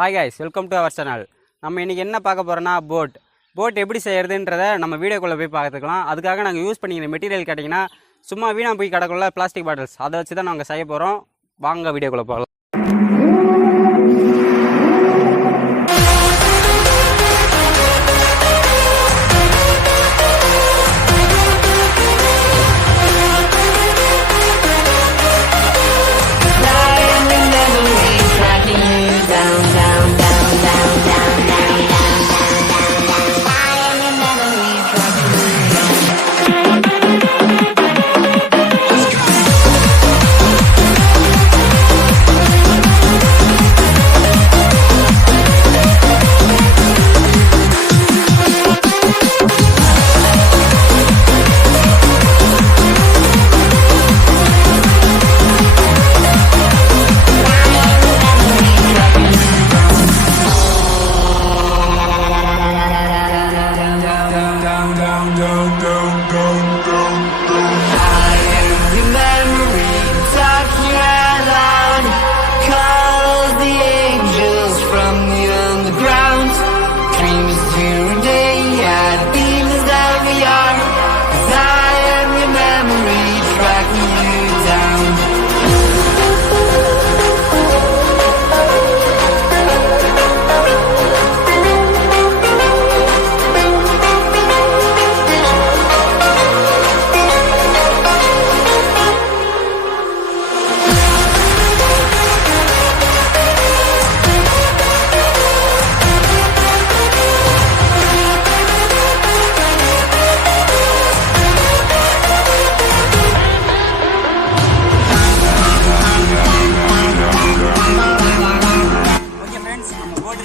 Hi guys, welcome to our channel. நம்ம இன்றைக்கி என்ன பார்க்க போகிறோன்னா போட் எப்படி செய்கிறதுன்றதை நம்ம வீடியோக்குள்ளே போய் பார்த்துக்கலாம். அதுக்காக நாங்கள் யூஸ் பண்ணிக்கிற மெட்டீரியல் கேட்டிங்கன்னா சும்மா வீணாக போய் கிடக்குள்ள பிளாஸ்டிக் பாட்டில்ஸ், அதை வச்சு தான் நாங்கள் செய்ய போகிறோம். வாங்க வீடியோக்குள்ளே போகலாம்.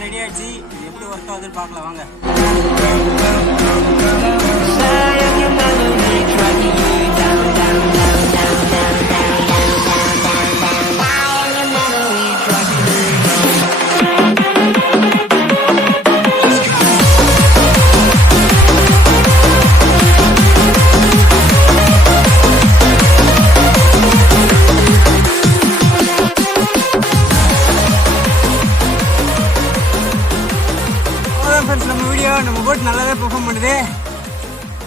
ரெடி ஆயிடுச்சு. எப்படி ஒர்க் ஆகுதுன்னு பார்க்கலாம் வாங்க. நம்ம போட் நல்லாவே பெர்ஃபார்ம் பண்ணுது.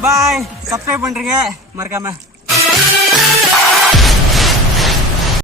பாய், சப்ஸ்கிரைப் பண்ணுறீங்க மறக்காம.